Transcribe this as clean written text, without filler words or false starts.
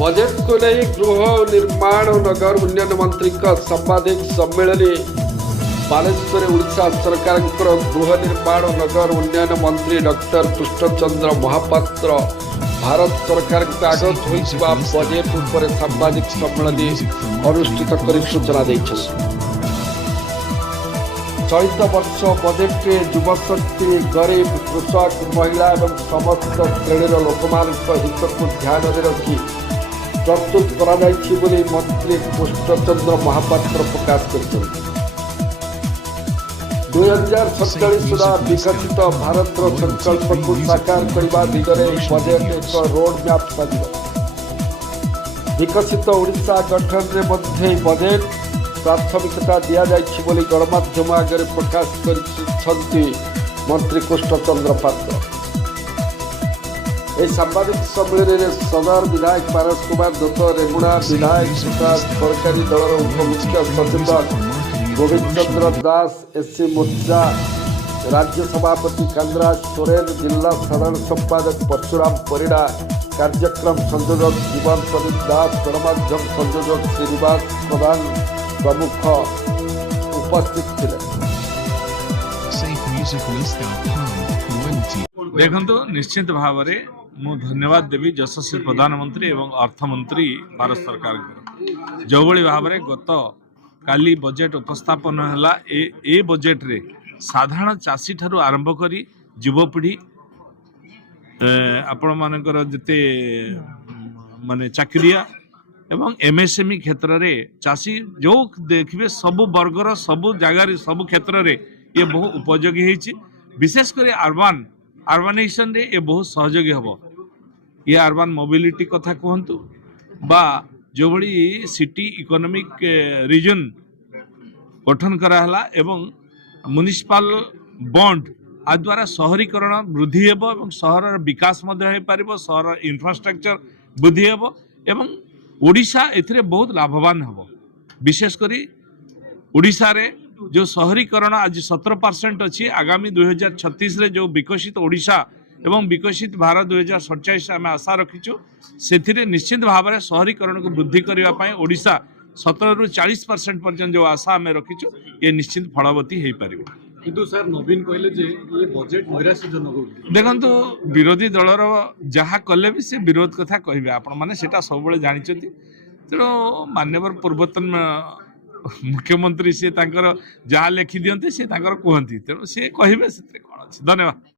Budget को नहीं गृह निर्माण और नगर उन्नयन मंत्री सांबादिक सम्मेलन बालेश्वर ओडिशा सरकार गृह निर्माण और नगर उन्नयन मंत्री डॉक्टर कृष्णचंद्र महापात्र भारत सरकार आगत होइबा बजेट उपर सांबादिक सम्मेलन अनुष्ठित कर सूचना दैछथि। चलित वर्ष बजेट में युवशक्ति गरीब कृषक महिला और समस्त श्रेणीर लोकमान हित को ध्यान में रखी प्रस्तुत कर मंत्री कृष्णचंद्र महापात्र प्रकाश कर 2047 सुधा विकसित भारत संकल्प को साकार करने दिगरे बजेट एक रोड मैप साजिब। विकसित ओडिशा गठन में मध्य बजेट प्राथमिकता दि जाइछि बोली गणमाध्यम आगे प्रकाश कर मंत्री कृष्णचंद्र पात्र। यह सांबादिक सम्मेलन में सदर विधायक पारस कुमार दत्त, रेमुणा विधायक सरकारी दलर उपमुख्य सचेतक गोविंद चंद्र दास, एससी मोर्चा राज्य सभापति कांद्राज सोरेन, जिला साधारण संपादक परशुराम परिड़ा, कार्यक्रम संयोजक जीवन प्रदीप दास, गणमाध्यम संयोजक श्रीनिवास प्रधान प्रमुख उपस्थित थे। देखो निश्चित भाव में मु धन्यवाद देवी यशस्वी प्रधानमंत्री एवं अर्थमंत्री भारत सरकार को जो भाव में गत काली बजेट उपस्थापन है। ए बजेट रे साधारण चाषी ठारू आरंभ करी युवपीढ़ी आपण मानकर जिते माने चाकरिया एवं एमएसएमई क्षेत्र में चाषी जो देखिए सबु वर्गर सबु जगार सबु क्षेत्र में ये बहुत उपयोगी होती। विशेषकर अर्बानाइजेशन रे ये बहुत सहयोगी हम। ये अर्बान मोबिलिटी कथा कहतु बा जो बड़ी सिटी इकोनॉमिक रीजन गठन कराला एवं म्युनिसिपल बॉन्ड आ द्वारा शहरीकरण वृद्धि एवं सहर विकास सहर इंफ्रास्ट्रक्चर वृद्धि एवं ओडिशा एथिरे बहुत लाभवान हम। विशेषकर ओडिशा रे जो शहरीकरण आज 17% अच्छी आगामी 2036 रे जो विकसित ओडिशा एवं विकसित भारत 2047 आम आशा रखीचु से निश्चित भाव में शहरीकरण को वृद्धि करने ओडिशा 17 ରୁ 40% पर्यंत जो आशा आम रखीचु ये निश्चित फलवती हो पार। किंतु सर नवीन कहले जे ये बजेट नैराश्यजनक देखो विरोधी दलर जहाँ कले भी से विरोध कथा कहे आपण मैंने सब जानी तेणु मान्यवर पूर्वतन मुख्यमंत्री सी जहाँ लिखि दिखते सी कहती तेणु सी कहे कौन अच्छे। धन्यवाद।